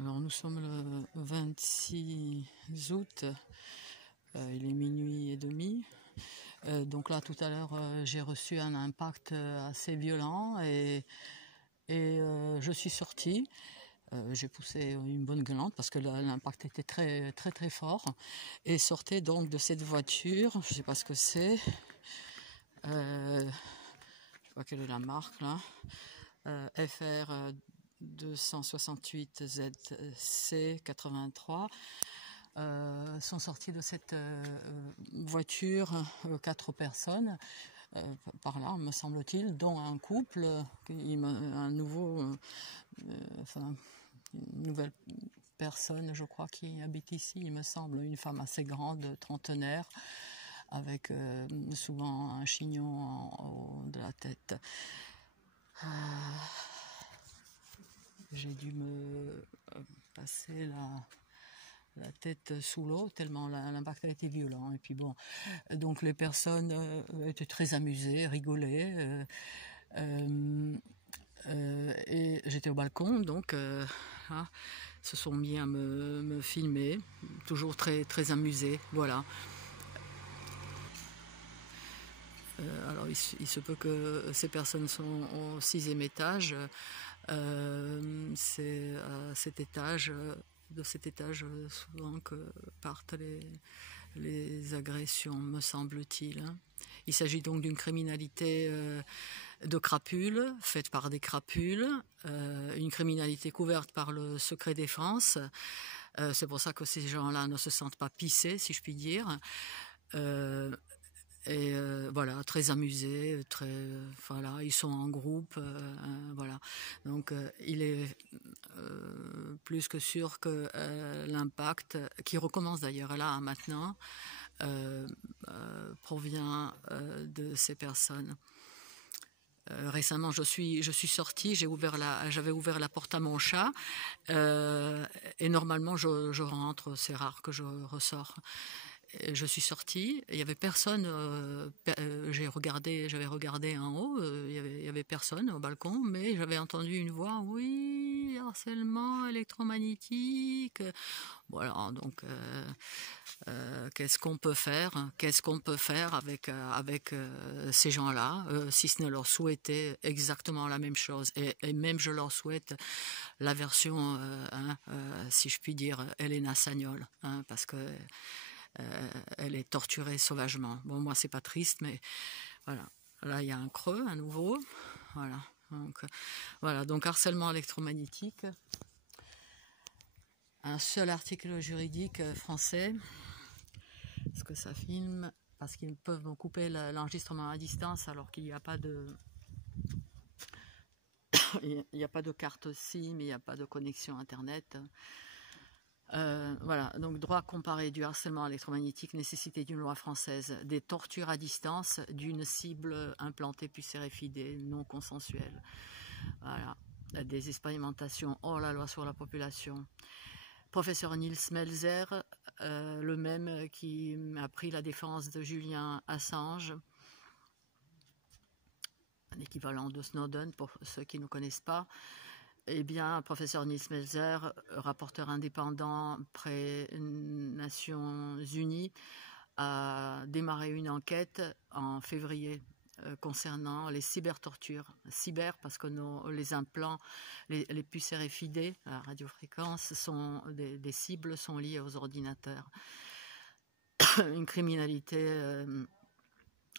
Alors nous sommes le 26 août, il est minuit et demi. Donc là tout à l'heure j'ai reçu un impact assez violent et je suis sortie. J'ai poussé une bonne gueulante parce que l'impact était très fort et sortais donc de cette voiture, je ne sais pas ce que c'est, je ne sais pas quelle est la marque là, FR 268 ZC 83. Sont sortis de cette voiture 4 personnes par là, me semble-t-il, dont un couple, un nouveau, enfin, une nouvelle personne, je crois, qui habite ici, il me semble, une femme assez grande, trentenaire, avec souvent un chignon en haut de la tête. J'ai dû me passer la tête sous l'eau, tellement l'impact a été violent. Et puis bon, donc les personnes étaient très amusées, rigolaient. Et j'étais au balcon, donc se sont mis à me filmer, toujours très amusés, voilà. Alors il se peut que ces personnes sont au 6e étage, c'est à cet étage, de cet étage souvent que partent les agressions, me semble-t-il. Il s'agit donc d'une criminalité de crapules, faite par des crapules, une criminalité couverte par le secret défense. C'est pour ça que ces gens-là ne se sentent pas pissés, si je puis dire. Voilà, très amusés, voilà, ils sont en groupe, voilà. Donc il est plus que sûr que l'impact, qui recommence d'ailleurs là maintenant, provient de ces personnes. Récemment, je suis sortie, j'avais ouvert la porte à mon chat, et normalement je rentre, c'est rare que je ressors. Je suis sortie, il y avait personne, j'avais regardé en haut, il y avait personne au balcon, mais j'avais entendu une voix, oui, harcèlement électromagnétique. Voilà, donc qu'est-ce qu'on peut faire avec ces gens-là, si ce n'est leur souhaiter exactement la même chose, et même je leur souhaite la version, si je puis dire, Elena Sagnol, parce que elle est torturée sauvagement. Bon, moi c'est pas triste, mais voilà. Là il y a un creux à nouveau. Voilà. Donc harcèlement électromagnétique. Un seul article juridique français. Est-ce que ça filme? Parce qu'ils peuvent me couper l'enregistrement à distance alors qu'il n'y a pas de... il n'y a pas de carte SIM, il n'y a pas de connexion internet. Voilà, donc droit comparé du harcèlement électromagnétique, nécessité d'une loi française, des tortures à distance d'une cible implantée puis RFID non consensuelle. Voilà, des expérimentations hors la loi sur la population. Professeur Nils Melzer, le même qui a pris la défense de Julian Assange, l'équivalent de Snowden pour ceux qui ne connaissent pas. Eh bien, professeur Nils Melzer, rapporteur indépendant près Nations Unies, a démarré une enquête en février concernant les cybertortures. Cyber parce que les implants, les puces RFID, la radiofréquence, des cibles sont liées aux ordinateurs. Une criminalité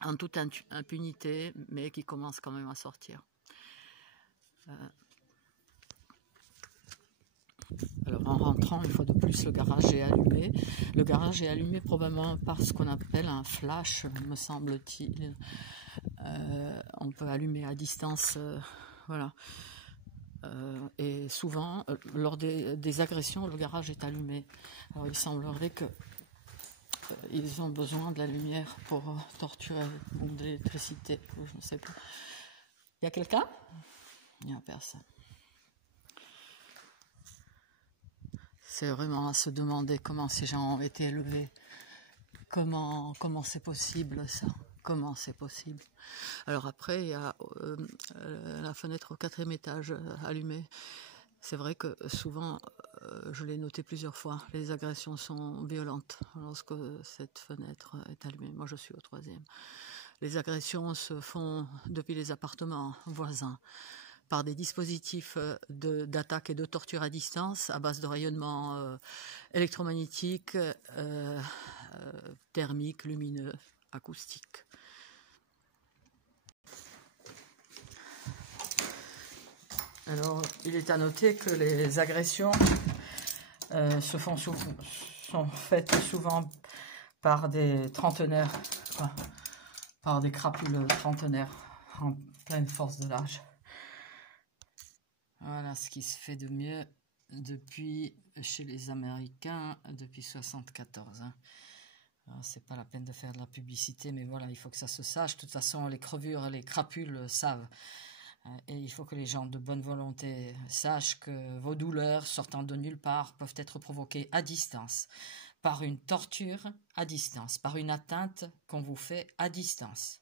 en toute impunité, mais qui commence quand même à sortir. Alors en rentrant, une fois de plus, le garage est allumé. Le garage est allumé probablement par ce qu'on appelle un flash, me semble-t-il. On peut allumer à distance, voilà. Et souvent, lors des agressions, le garage est allumé. Alors il semblerait qu'ils ont besoin de la lumière pour torturer, ou de l'électricité, ou je ne sais pas. Il y a quelqu'un? Il n'y a personne. C'est vraiment à se demander comment ces gens ont été élevés. Comment c'est possible ça? Comment c'est possible? Alors après, il y a la fenêtre au 4e étage allumée. C'est vrai que souvent, je l'ai noté plusieurs fois, les agressions sont violentes lorsque cette fenêtre est allumée. Moi, je suis au 3e. Les agressions se font depuis les appartements voisins, par des dispositifs d'attaque et de torture à distance à base de rayonnement électromagnétique, thermique, lumineux, acoustique. Alors, il est à noter que les agressions sont faites souvent par des trentenaires, quoi, par des crapules trentenaires en pleine force de l'âge. Voilà ce qui se fait de mieux chez les Américains depuis 1974. Hein. C'est pas la peine de faire de la publicité, mais voilà, il faut que ça se sache. De toute façon, les crevures et les crapules savent. Et il faut que les gens de bonne volonté sachent que vos douleurs sortant de nulle part peuvent être provoquées à distance, par une torture à distance, par une atteinte qu'on vous fait à distance.